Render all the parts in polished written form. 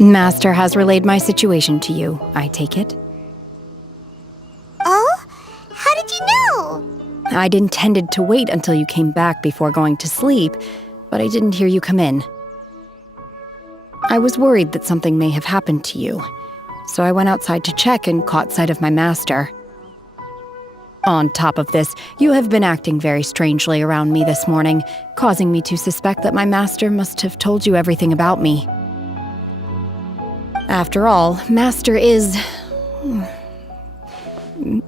Master has relayed my situation to you, I take it. Oh? How did you know? I'd intended to wait until you came back before going to sleep, but I didn't hear you come in. I was worried that something may have happened to you, so I went outside to check and caught sight of my master. On top of this, you have been acting very strangely around me this morning, causing me to suspect that my master must have told you everything about me. After all, Master is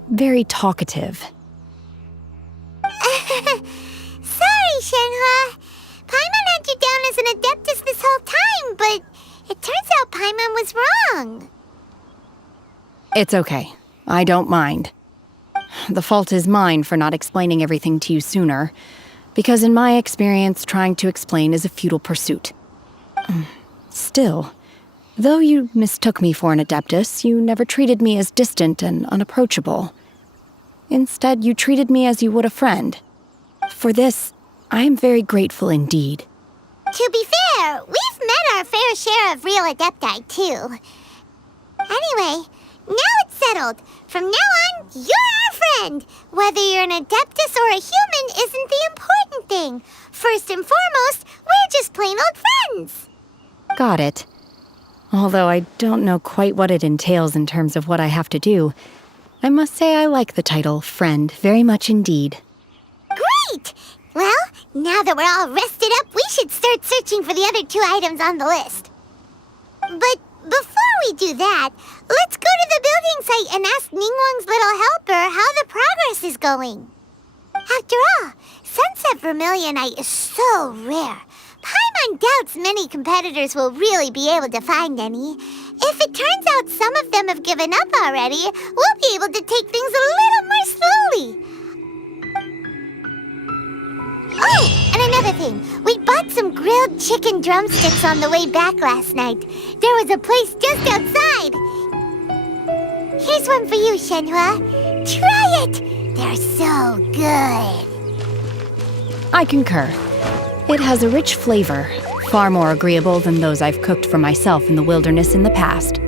very talkative. Sorry, Shenhua. Paimon had you down as an adeptus this whole time, but it turns out Paimon was wrong. It's okay. I don't mind. The fault is mine for not explaining everything to you sooner, because in my experience, trying to explain is a futile pursuit. Still, though you mistook me for an adeptus, you never treated me as distant and unapproachable. Instead, you treated me as you would a friend. For this, I am very grateful indeed. To be fair, we've met our fair share of real adepti, too. Anyway, now it's settled. From now on, you're our friend. Whether you're an adeptus or a human isn't the important thing. First and foremost, we're just plain old friends. Got it. Although I don't know quite what it entails in terms of what I have to do, I must say I like the title friend very much indeed. Great! Well, now that we're all rested up, we should start searching for the other 2 items on the list. But before we do that, let's go to the building site and ask Ningguang's little helper how the progress is going. After all, Sunset Vermilionite is so rare. Paimon doubts many competitors will really be able to find any. If it turns out some of them have given up already, we'll be able to take things a little more slowly. Oh, and another thing. We bought some grilled chicken drumsticks on the way back last night. There was a place just outside. Here's one for you, Shenhua. Try it! They're so good. I concur. It has a rich flavor, far more agreeable than those I've cooked for myself in the wilderness in the past.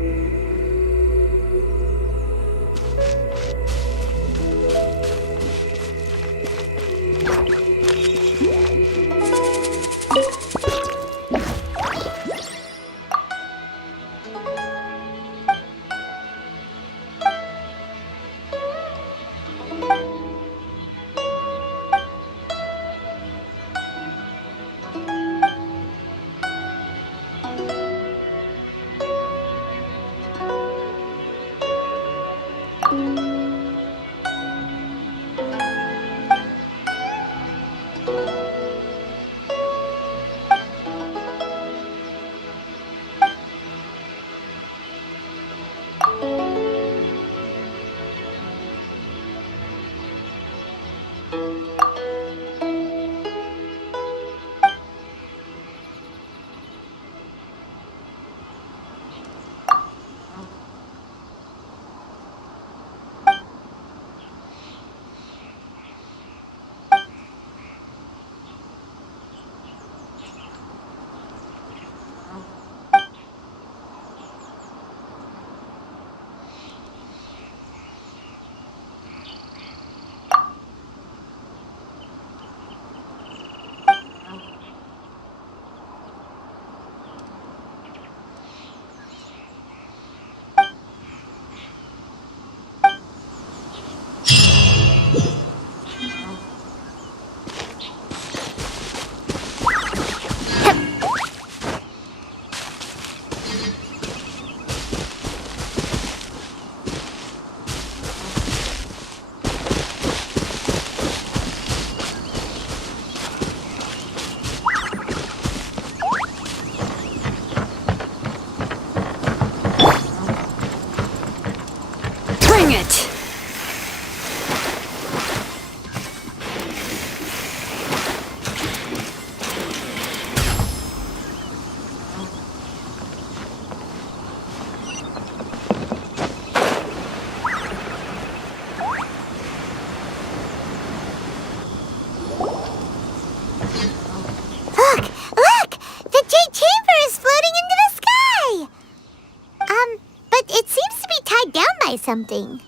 something.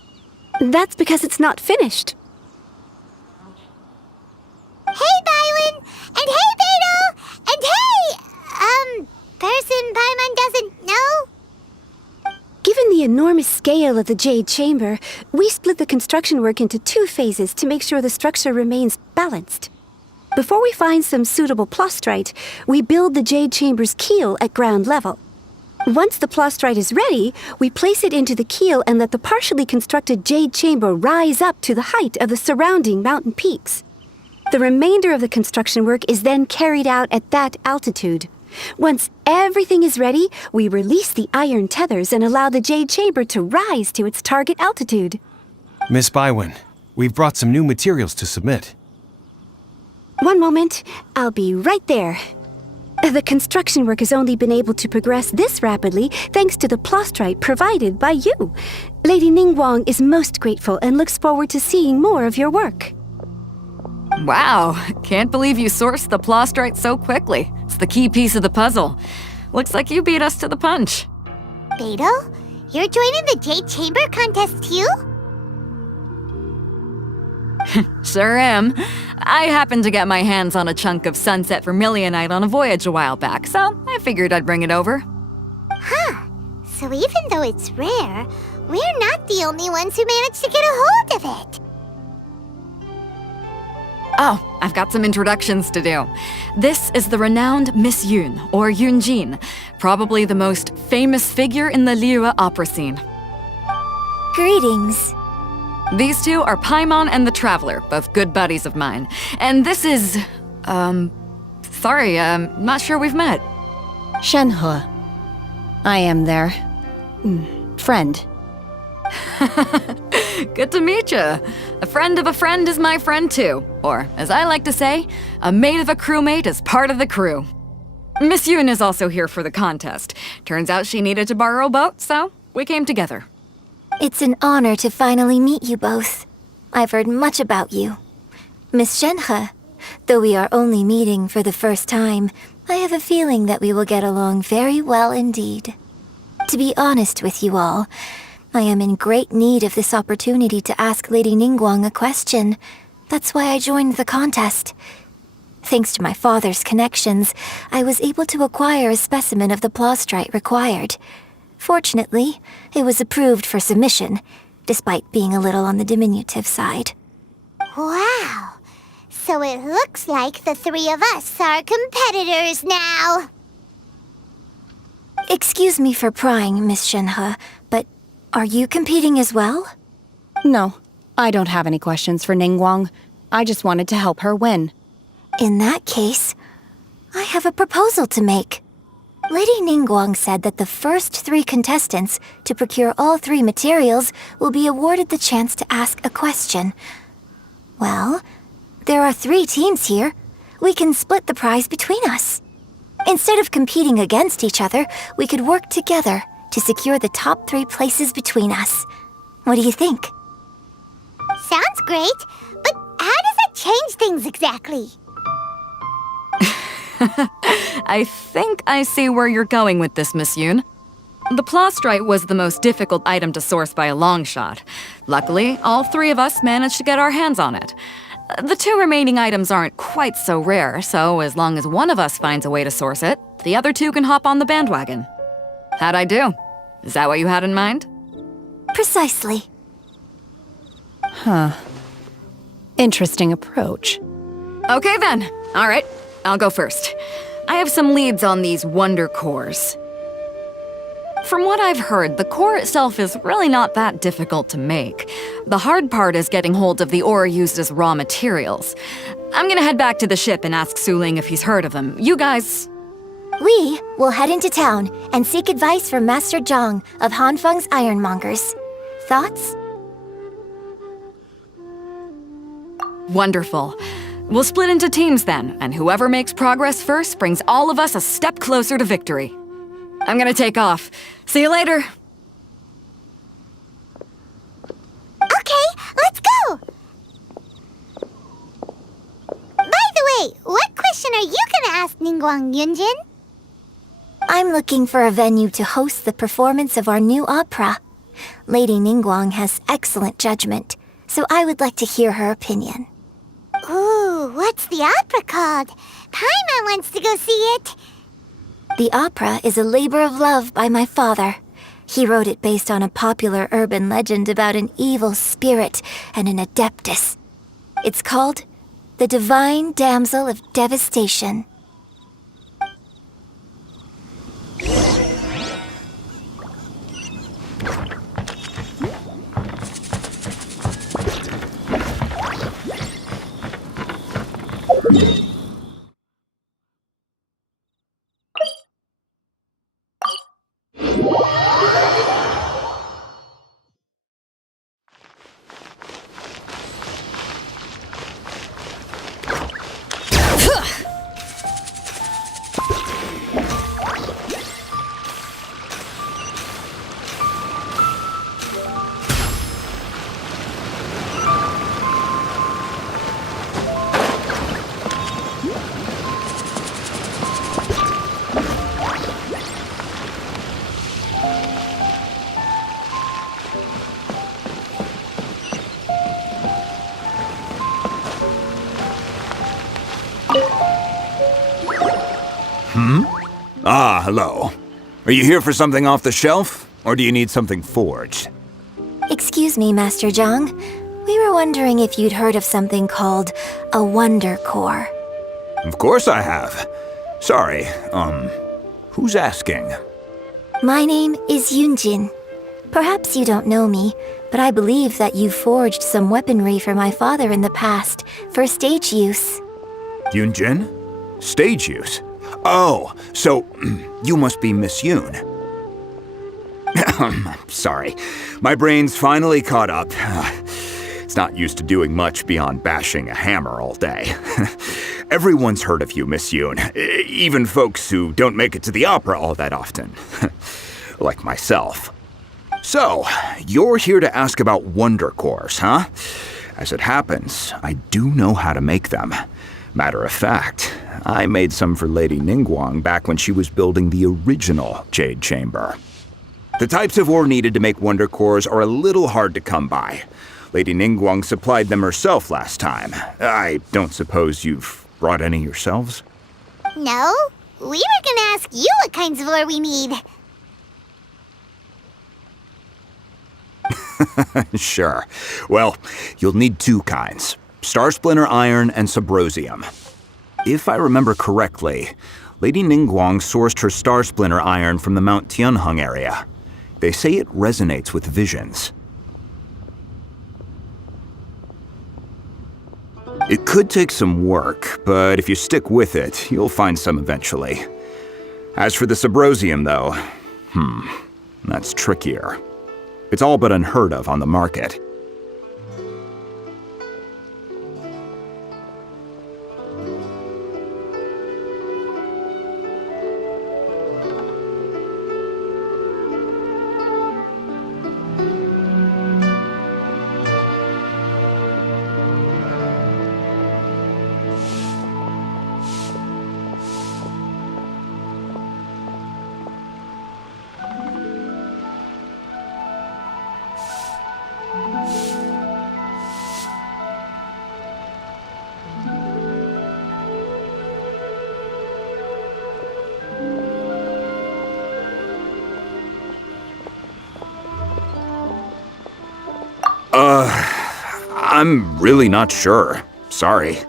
That's because it's not finished. Hey, Bywin! And hey, Beto! And hey, person Paimon doesn't know? Given the enormous scale of the Jade Chamber, we split the construction work into 2 phases to make sure the structure remains balanced. Before we find some suitable plastrite, we build the Jade Chamber's keel at ground level. Once the plastrite is ready, we place it into the keel and let the partially constructed Jade Chamber rise up to the height of the surrounding mountain peaks. The remainder of the construction work is then carried out at that altitude. Once everything is ready, we release the iron tethers and allow the Jade Chamber to rise to its target altitude. Miss Bywin, we've brought some new materials to submit. One moment, I'll be right there. The construction work has only been able to progress this rapidly thanks to the plastrite provided by you. Lady Ningguang is most grateful and looks forward to seeing more of your work. Wow, can't believe you sourced the plastrite so quickly. It's the key piece of the puzzle. Looks like you beat us to the punch. Beto, you're joining the Jade Chamber contest too? Sure am. I happened to get my hands on a chunk of sunset vermilionite on a voyage a while back, so I figured I'd bring it over. Huh. So even though it's rare, we're not the only ones who managed to get a hold of it. Oh, I've got some introductions to do. This is the renowned Miss Yun, or Yunjin, probably the most famous figure in the Liyue opera scene. Greetings. These two are Paimon and the Traveler, both good buddies of mine. And this is... sorry, not sure we've met. Shenhe. I am their... friend. Good to meet you. A friend of a friend is my friend too. Or, as I like to say, a mate of a crewmate is part of the crew. Miss Yun is also here for the contest. Turns out she needed to borrow a boat, so we came together. It's an honor to finally meet you both. I've heard much about you. Miss Shenhe, though we are only meeting for the first time, I have a feeling that we will get along very well indeed. To be honest with you all, I am in great need of this opportunity to ask Lady Ningguang a question. That's why I joined the contest. Thanks to my father's connections, I was able to acquire a specimen of the plastrite required. Fortunately, it was approved for submission, despite being a little on the diminutive side. Wow. So it looks like the 3 of us are competitors now. Excuse me for prying, Miss Shenhe, but are you competing as well? No, I don't have any questions for Ningguang. I just wanted to help her win. In that case, I have a proposal to make. Lady Ningguang said that the first 3 contestants to procure all 3 materials will be awarded the chance to ask a question. Well, there are 3 teams here. We can split the prize between us. Instead of competing against each other, we could work together to secure the top 3 places between us. What do you think? Sounds great, but how does that change things exactly? I think I see where you're going with this, Miss Yun. The plastrite was the most difficult item to source by a long shot. Luckily, all 3 of us managed to get our hands on it. The 2 remaining items aren't quite so rare, so as long as one of us finds a way to source it, the other 2 can hop on the bandwagon. How'd I do? Is that what you had in mind? Precisely. Interesting approach. Okay then. All right, I'll go first. I have some leads on these wonder cores. From what I've heard, the core itself is really not that difficult to make. The hard part is getting hold of the ore used as raw materials. I'm gonna head back to the ship and ask Suling if he's heard of them. You guys... We will head into town and seek advice from Master Zhang of Hanfeng's Ironmongers. Thoughts? Wonderful. We'll split into teams then, and whoever makes progress first brings all of us a step closer to victory. I'm gonna take off. See you later. Okay, let's go! By the way, what question are you gonna ask Ningguang, Yunjin? I'm looking for a venue to host the performance of our new opera. Lady Ningguang has excellent judgment, so I would like to hear her opinion. Ooh, what's the opera called? Paimon wants to go see it. The opera is a labor of love by my father. He wrote it based on a popular urban legend about an evil spirit and an adeptus. It's called The Divine Damsel of Devastation. Ah, hello. Are you here for something off the shelf, or do you need something forged? Excuse me, Master Zhang. We were wondering if you'd heard of something called a Wonder Core. Of course I have. Sorry, who's asking? My name is Yunjin. Perhaps you don't know me, but I believe that you forged some weaponry for my father in the past for stage use. Yunjin? Stage use? Oh, so you must be Miss Yoon. Sorry, my brain's finally caught up. It's not used to doing much beyond bashing a hammer all day. Everyone's heard of you, Miss Yoon, even folks who don't make it to the opera all that often. Like myself. So, you're here to ask about Wonder Cores, huh? As it happens, I do know how to make them. Matter of fact, I made some for Lady Ningguang back when she was building the original Jade Chamber. The types of ore needed to make Wonder Cores are a little hard to come by. Lady Ningguang supplied them herself last time. I don't suppose you've brought any yourselves? No, we were gonna ask you what kinds of ore we need. Sure. Well, you'll need two kinds. Star Splinter Iron and Subrosium. If I remember correctly, Lady Ningguang sourced her Star Splinter Iron from the Mount Tianheng area. They say it resonates with visions. It could take some work, but if you stick with it, you'll find some eventually. As for the Subrosium, though, that's trickier. It's all but unheard of on the market. I'm really not sure. Sorry.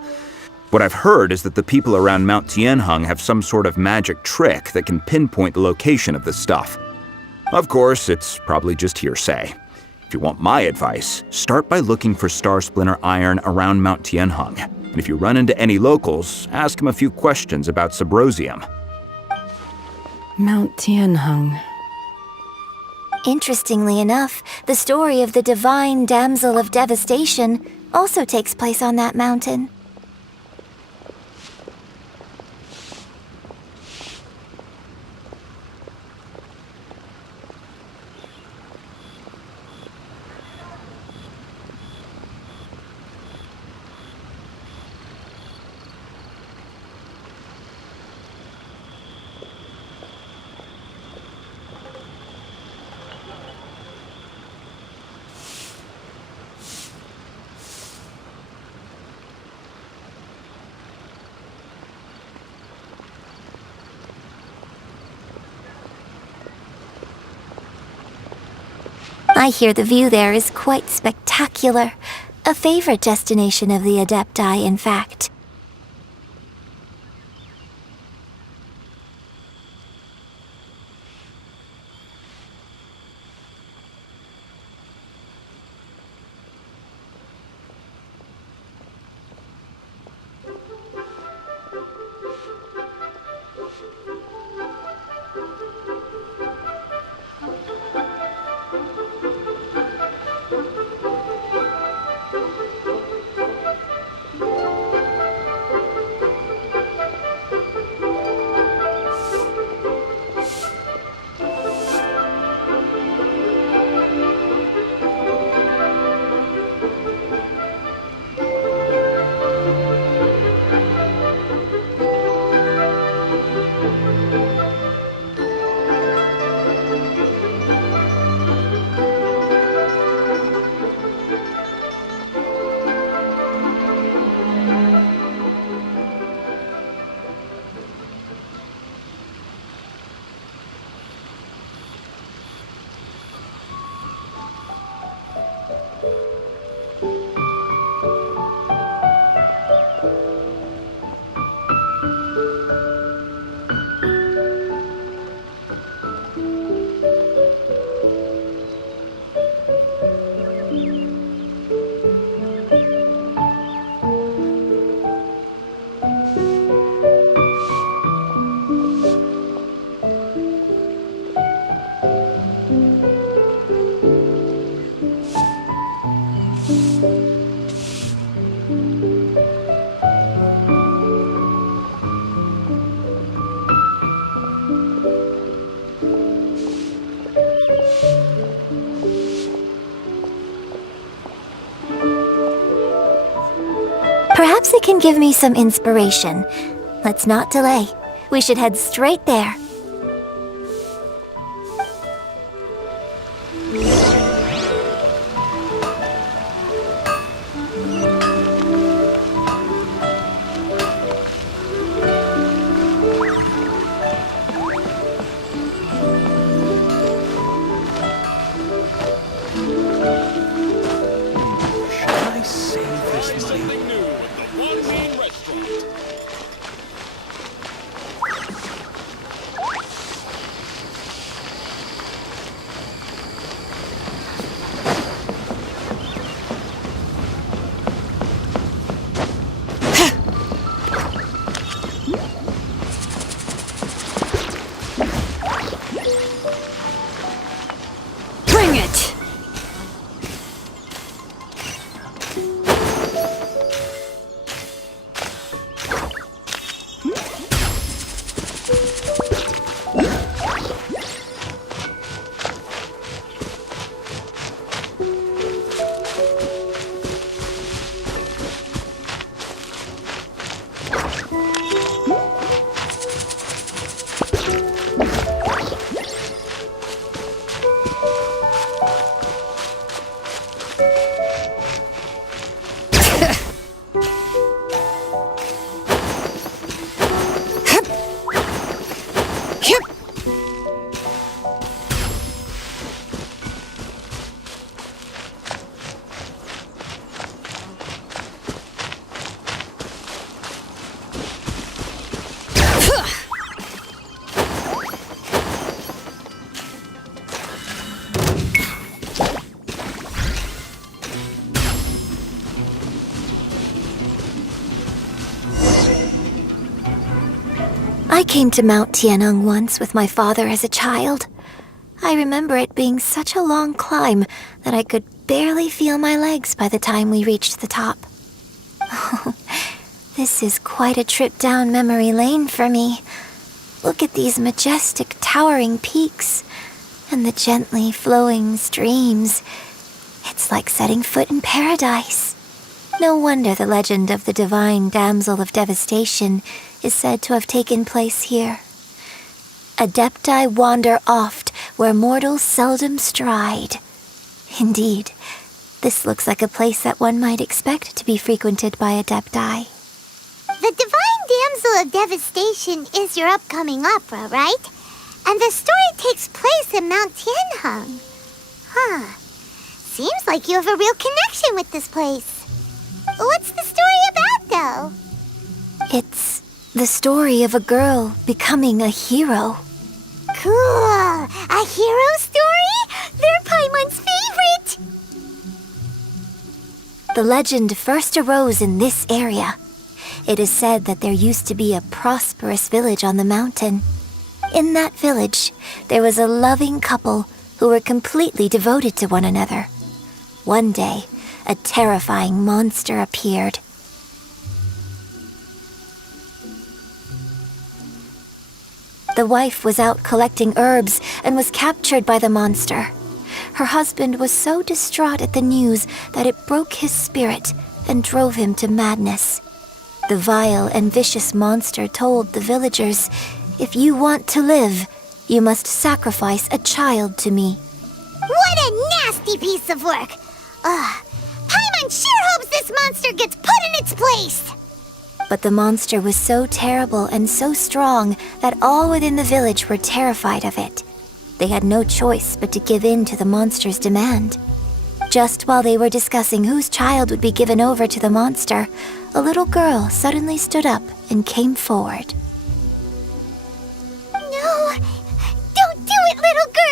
What I've heard is that the people around Mount Tianheng have some sort of magic trick that can pinpoint the location of the stuff. Of course, it's probably just hearsay. If you want my advice, start by looking for Star Splinter Iron around Mount Tianheng. And if you run into any locals, ask them a few questions about Subrosium. Mount Tianheng. Interestingly enough, the story of the Divine Damsel of Devastation also takes place on that mountain. I hear the view there is quite spectacular. A favorite destination of the Adepti, in fact. Perhaps it can give me some inspiration. Let's not delay. We should head straight there. I came to Mount Tianeng once with my father as a child. I remember it being such a long climb that I could barely feel my legs by the time we reached the top. Oh, this is quite a trip down memory lane for me. Look at these majestic, towering peaks and the gently flowing streams. It's like setting foot in paradise. No wonder the legend of the divine damsel of devastation is said to have taken place here. Adepti wander oft where mortals seldom stride. Indeed, this looks like a place that one might expect to be frequented by Adepti. The Divine Damsel of Devastation is your upcoming opera, right? And the story takes place in Mount Tianheng. Huh. Seems like you have a real connection with this place. What's the story about, though? It's the story of a girl becoming a hero. Cool! A hero story? They're Paimon's favorite! The legend first arose in this area. It is said that there used to be a prosperous village on the mountain. In that village, there was a loving couple who were completely devoted to one another. One day, a terrifying monster appeared. The wife was out collecting herbs and was captured by the monster. Her husband was so distraught at the news that it broke his spirit and drove him to madness. The vile and vicious monster told the villagers, "If you want to live, you must sacrifice a child to me." What a nasty piece of work! Paimon sure hopes this monster gets put in its place! But the monster was so terrible and so strong that all within the village were terrified of it. They had no choice but to give in to the monster's demand. Just while they were discussing whose child would be given over to the monster, a little girl suddenly stood up and came forward. No! Don't do it, little girl!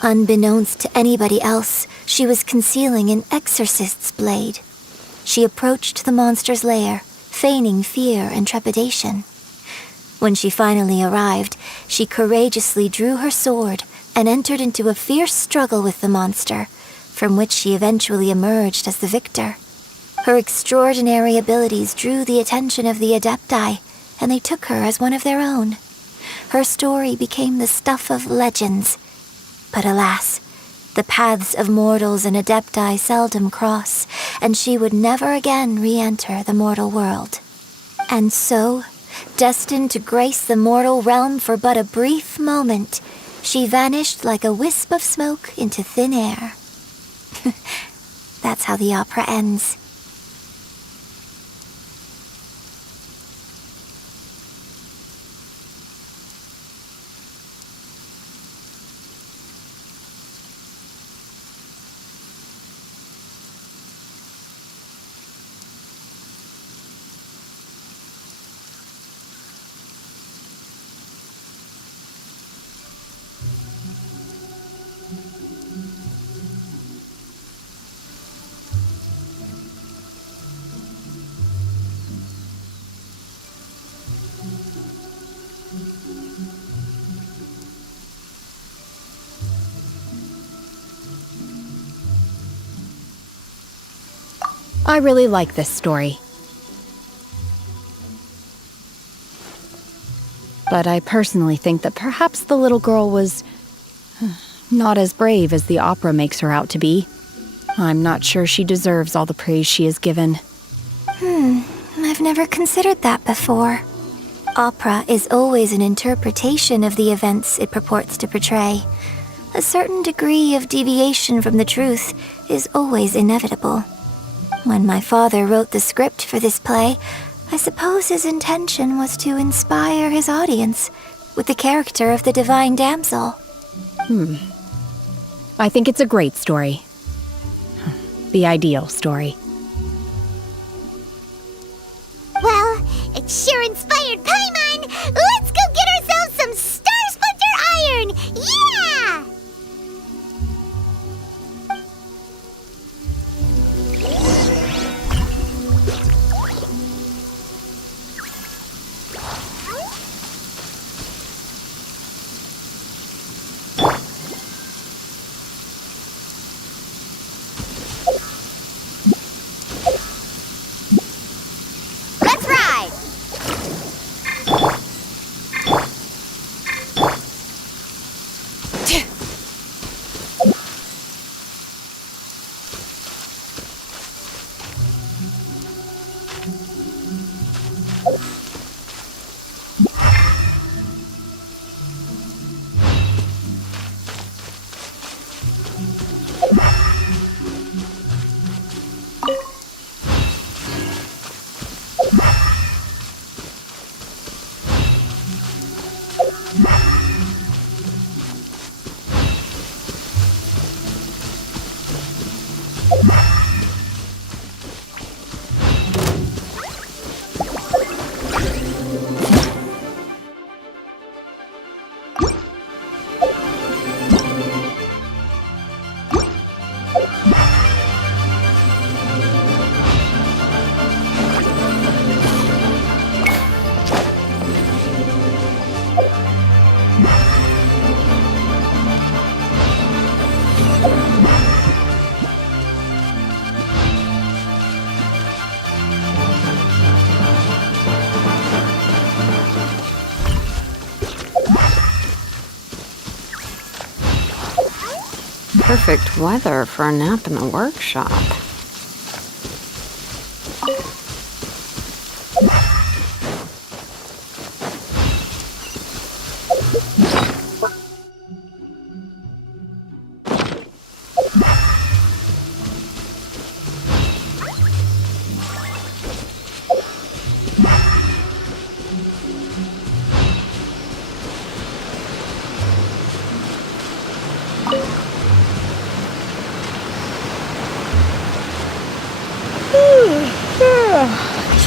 Unbeknownst to anybody else, she was concealing an exorcist's blade. She approached the monster's lair, feigning fear and trepidation. When she finally arrived, she courageously drew her sword and entered into a fierce struggle with the monster, from which she eventually emerged as the victor. Her extraordinary abilities drew the attention of the Adepti, and they took her as one of their own. Her story became the stuff of legends. But alas, the paths of mortals and Adepti seldom cross, and she would never again re-enter the mortal world. And so, destined to grace the mortal realm for but a brief moment, she vanished like a wisp of smoke into thin air. That's how the opera ends. I really like this story. But I personally think that perhaps the little girl was not as brave as the opera makes her out to be. I'm not sure she deserves all the praise she is given. I've never considered that before. Opera is always an interpretation of the events it purports to portray. A certain degree of deviation from the truth is always inevitable. When my father wrote the script for this play, I suppose his intention was to inspire his audience with the character of the divine damsel. I think it's a great story. The ideal story. Well, it sure inspired Paimon! Let's go get ourselves some Star Splinter Iron! Yeah! Let's ride! Perfect weather for a nap in the workshop.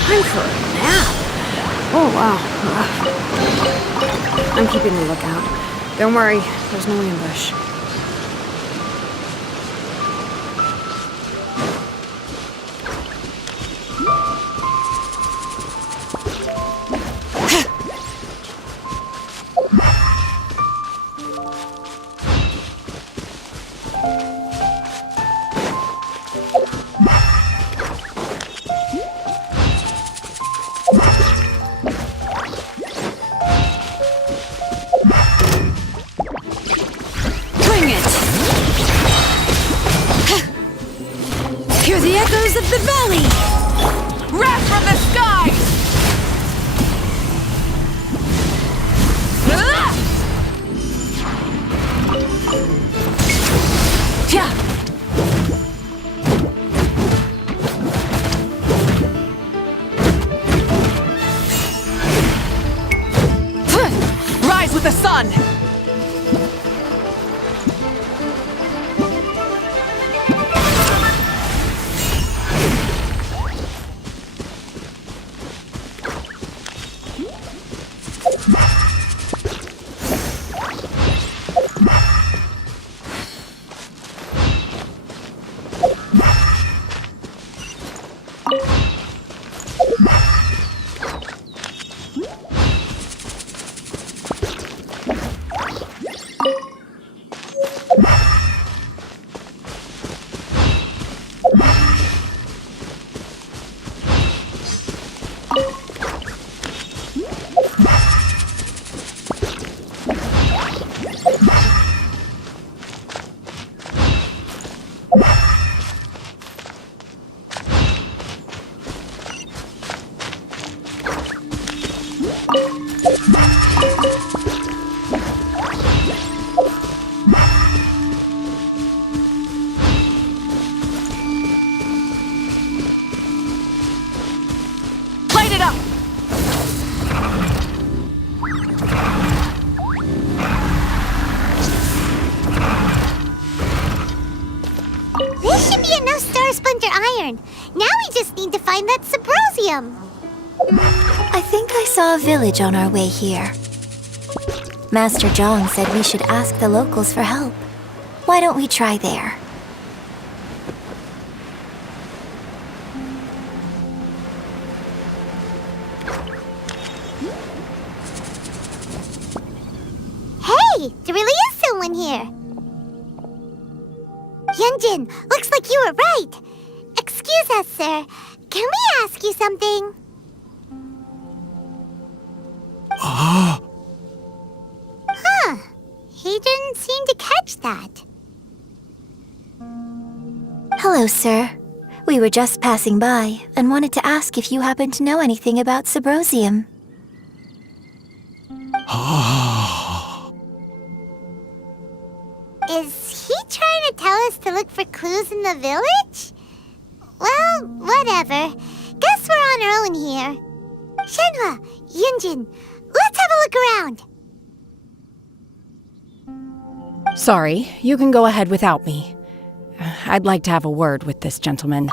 Time for a nap. Oh, wow. I'm keeping a lookout. Don't worry, there's no ambush. Hear the echoes of the valley! Wrath from the skies! Rise with the sun! Light it up! This should be enough star sponge or iron. Now we just need to find that Subrosium. I think I saw a village on our way here. Master Zhang said we should ask the locals for help. Why don't we try there? Hey, there really is someone here. Yunjin, looks like you were right. Excuse us, sir. Can we ask you something? Huh. He didn't seem to catch that. Hello, sir. We were just passing by and wanted to ask if you happen to know anything about Subrosium. Is he trying to tell us to look for clues in the village? Well, whatever. Guess we're on our own here. Shenhua, Yunjin, let's have a look around. Sorry, you can go ahead without me. I'd like to have a word with this gentleman.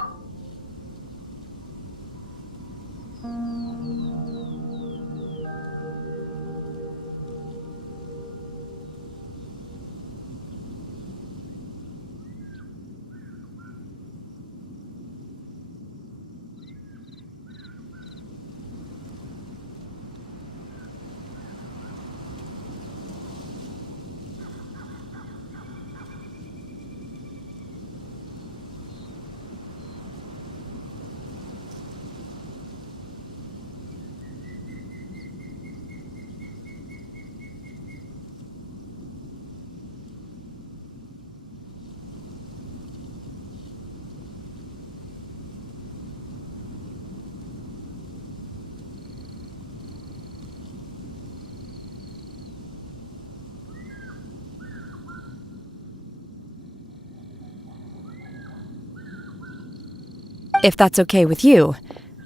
If that's okay with you,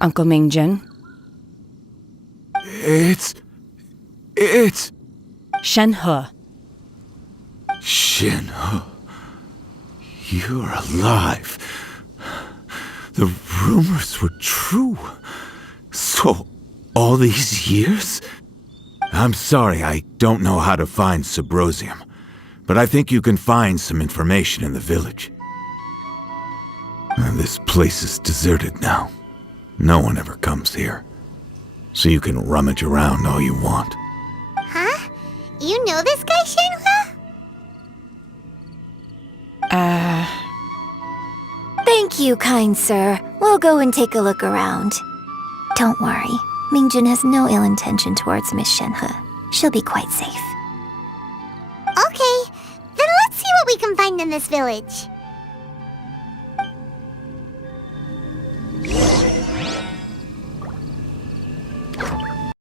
Uncle Mingjin. It's... Shenhe. Shenhe. You're alive. The rumors were true. So, all these years? I'm sorry, I don't know how to find Subrosium, but I think you can find some information in the village. This place is deserted now. No one ever comes here. So you can rummage around all you want. Huh? You know this guy, Shenhe? Thank you, kind sir. We'll go and take a look around. Don't worry. Mingjin has no ill intention towards Miss Shenhe. She'll be quite safe. Okay, then let's see what we can find in this village.